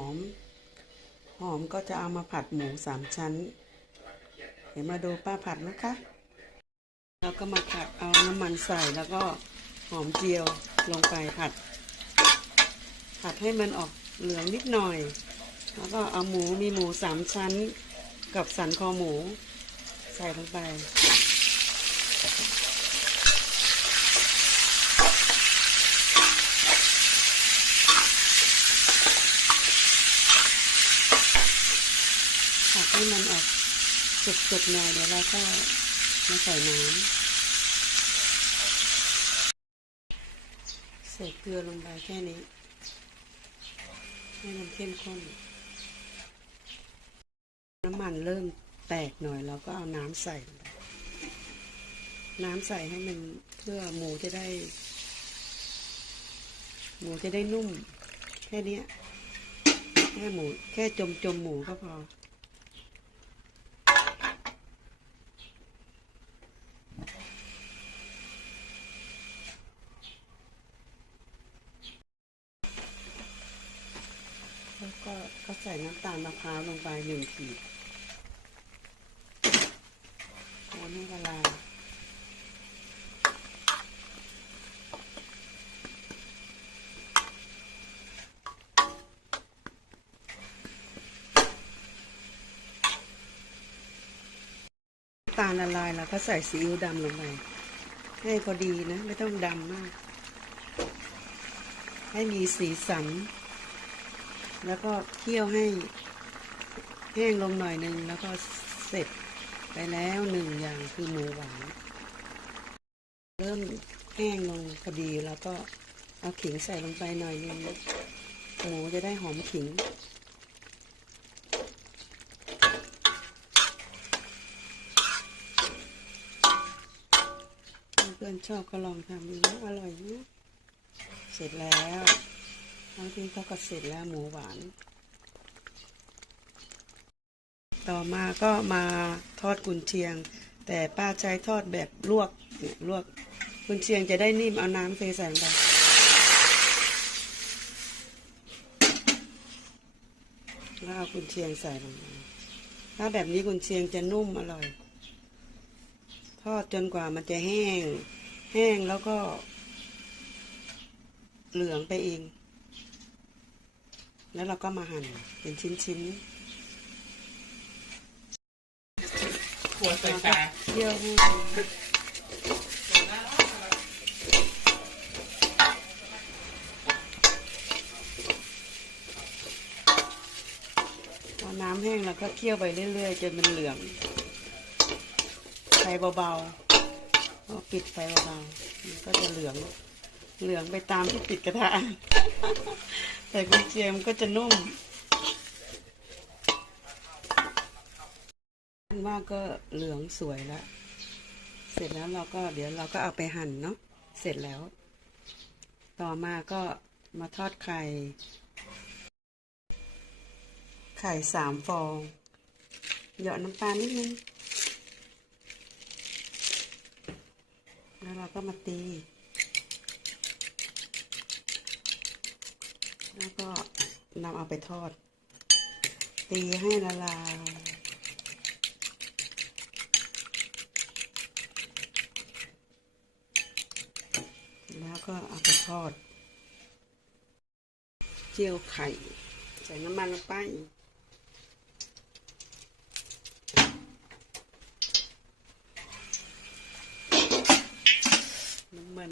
อม หอมก็จะเอามาผัดหมูสามชั้น เดี๋ยวมาดูป้าผัดนะคะ แล้วก็มาผัดเอาน้ำมันใส่แล้วก็หอมเจียวลงไปผัด ผัดให้มันออกเหลืองนิดหน่อย แล้วก็เอาหมูมีหมูสามชั้น กับสันคอหมู ใส่ลงไป ผัดให้มันออกสุกๆหน่อยเดี๋ยวเราก็มาใส่น้ำใส่เกลือลงไปแค่นี้ ให้มันเข้มข้น น้ำมันเริ่มแตกหน่อยเราก็เอาน้ำใส่ น้ำใส่ให้มันเพื่อหมูจะได้ หมูจะได้นุ่ม แค่นี้แค่หมู แค่จมจมๆหมูก็พอ แล้วก็ก็ใส่น้ำตาลมะพร้าวลงไปหนึ่งขีดคนให้ละลายตาลละลายแล้วก็ใส่ซีอิ๊วดำลงไปให้พอดีนะ ไม่ต้องดำมาก ให้มีสีสัน แล้วก็เคี่ยวให้แห้งลงหน่อยหนึ่งแล้วก็เสร็จไปแล้วหนึ่งอย่างคือหมูหวาน เริ่มแห้งลงพอดีแล้วก็เอาขิงใส่ลงไปหน่อยหนึงหมูจะได้หอมขิง เพื่อนชอบก็ลองทำดูนะอร่อยนะเสร็จแล้ว บางทีเขาก็เสร็จแล้วหมูหวาน ต่อมาก็มาทอดกุนเชียง แต่ป้าใช้ทอดแบบลวกเนี่ยลวกกุนเชียงจะได้นิ่มเอาน้ำเทใส่ลงไปแล้วเอากุนเชียงใส่ลงไปถ้าแบบนี้กุนเชียงจะนุ่มอร่อย ทอดจนกว่ามันจะแห้ง แห้งแล้วก็ เหลืองไปเอง แล้วเราก็มาหั่นเป็นชิ้นขวดๆใส่แล้วปก็ลาเคี่ยวให้พอน้ำแห้งเราก็เคี่ยวไปเรื่อยๆ จนมันเหลือง ไฟเบาๆก็ปิดไฟเบาๆมันก็จะเหลือง เหลืองไปตามที่ปิดกระทะ แต่กุนเชียมก็จะนุ่มอันว่าก็เหลืองสวยแล้ว เสร็จแล้วเราก็เดี๋ยวเราก็เอาไปหั่นเนาะ เสร็จแล้ว ต่อมาก็มาทอดไข่ ไข่สามฟอง เหยาะน้ำตาลนิดนึง แล้วเราก็มาตี แล้วก็นำเอาไปทอด ตีให้ละลายแล้วก็เอาไปทอด เจียวไข่ ใส่น้ำมันลงไปน้ำมัน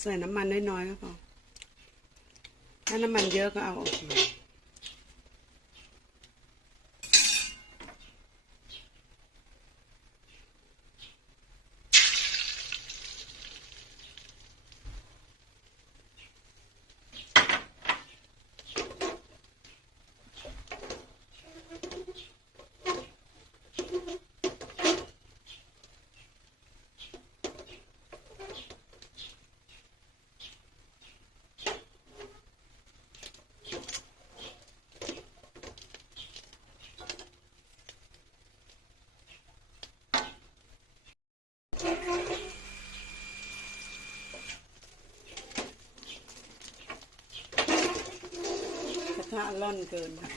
ใส่น้ำมันน้อยๆก็พอถ้าน้ำมันเยอะก็เอาออกมา ระล่อนเกินค่ะ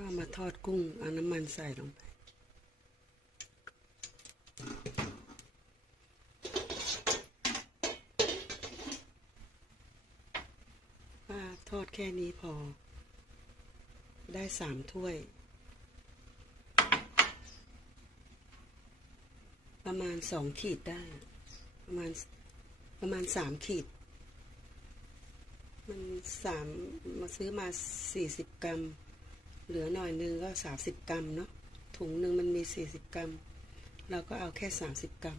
ก็มาทอดกุ้ง เอาน้ำมันใส่ลงไป ป้าทอดแค่นี้พอ ได้สามถ้วย ประมาณสองขีดได้ ประมาณประมาณสามขีด มันสามมาซื้อมาสี่สิบกรัม เหลือหน่อยนึงก็สามสิบกรัมเนาะถุงหนึ่งมันมีสี่สิบกรัม เราก็เอาแค่สามสิบกรัม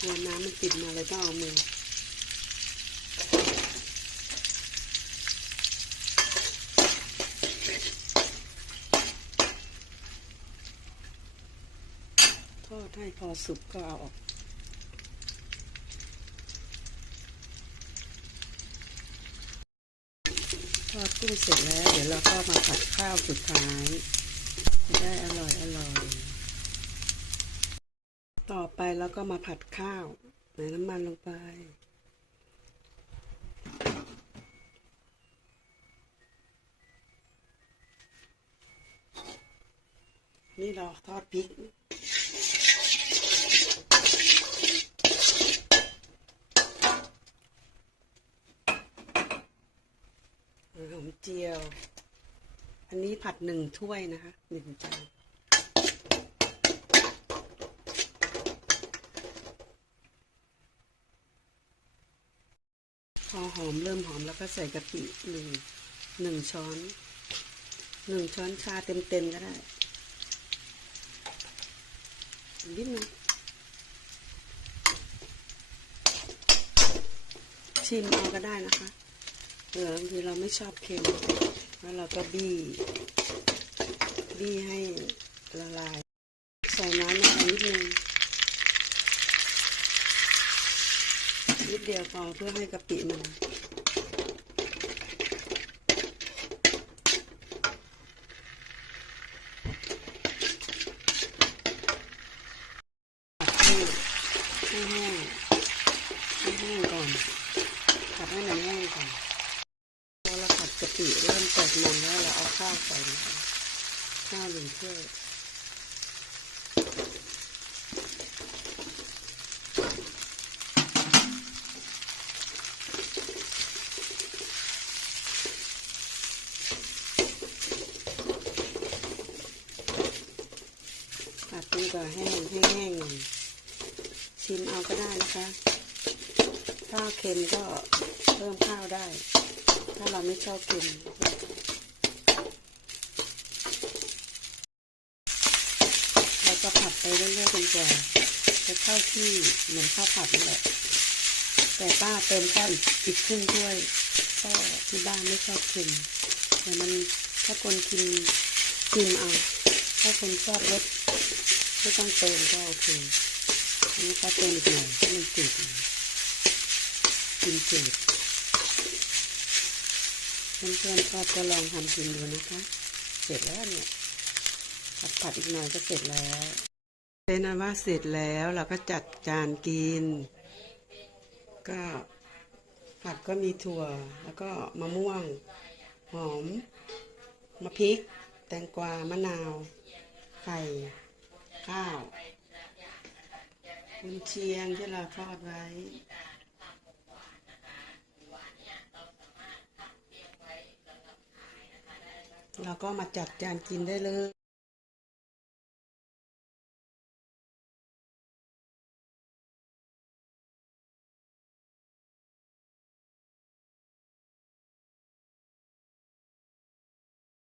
กลัวน้ำมันติดมาเลยต้องเอามือ อดให้พอสุกก็เอาออก ทอดกุ้งเสร็จแล้ว เดี๋ยวเราก็มาผัดข้าวสุดท้ายจะได้อร่อยอร่อย ต่อไปเราก็มาผัดข้าวใส่น้ำมันลงไปนี่เราทอดพริก มเจียว อันนี้ผัดหนึ่งถ้วยนะคะหนึ่งจานพอหอมเริ่มหอมแล้วก็ใส่กะปิหนึ่งหนึ่งช้อนหนึ่งช้อนชาเต็มๆก็ได้นิดนึงชิมเอาก็ได้นะคะ เออบางทีเราไม่ชอบเค็ม แล้วเราก็บี้ บี้ให้ละลาย ใส่น้ำลงไปนิดนึง นิดเดียวพอเพื่อให้กะปิมันให้แห้งให้แห้งก่อน ผัดให้มันแห้งก่อน พ อเราผัดกะปิเริ่มแตกมันแล้วเราเอาข้าวใส่ลงไปข้าวหนึ่งถ้วยผัดจนกว่าแห้งให้แห้งหน่อยชิมเอาก็ได้นะคะ ถ้าเค็มก็เพิ่มข้าวได้ ถ้าเราไม่ชอบกิน เราก็ผัดไปเรื่อยๆจนกว่าจะเข้าที่เหมือนข้าวผัดนั่นแหละ แต่ป้าเติมข้าวอีกครึ่งถ้วยก็ที่บ้านไม่ชอบเค็มแต่มันถ้าคนกินกินเอา ถ้าคนชอบรสไม่ต้องเติมก็โอเคอันนี้ป้าเติมอีกหน่อยให้มันจืดกินจืด เพื่อนๆก็จะลองทำกินดูนะคะ เสร็จแล้วเนี่ยผัดผัดอีกหน่อยก็เสร็จแล้วเป็นอันว่าเสร็จแล้วเราก็จัดจานกิน ก็ผักก็มีถั่ว แล้วก็มะม่วง หอม มะพริก แตงกวา มะนาว ไข่ ข้าวกุนเชียงที่เราทอดไว้ แล้วก็มาจัดจานกินได้เลย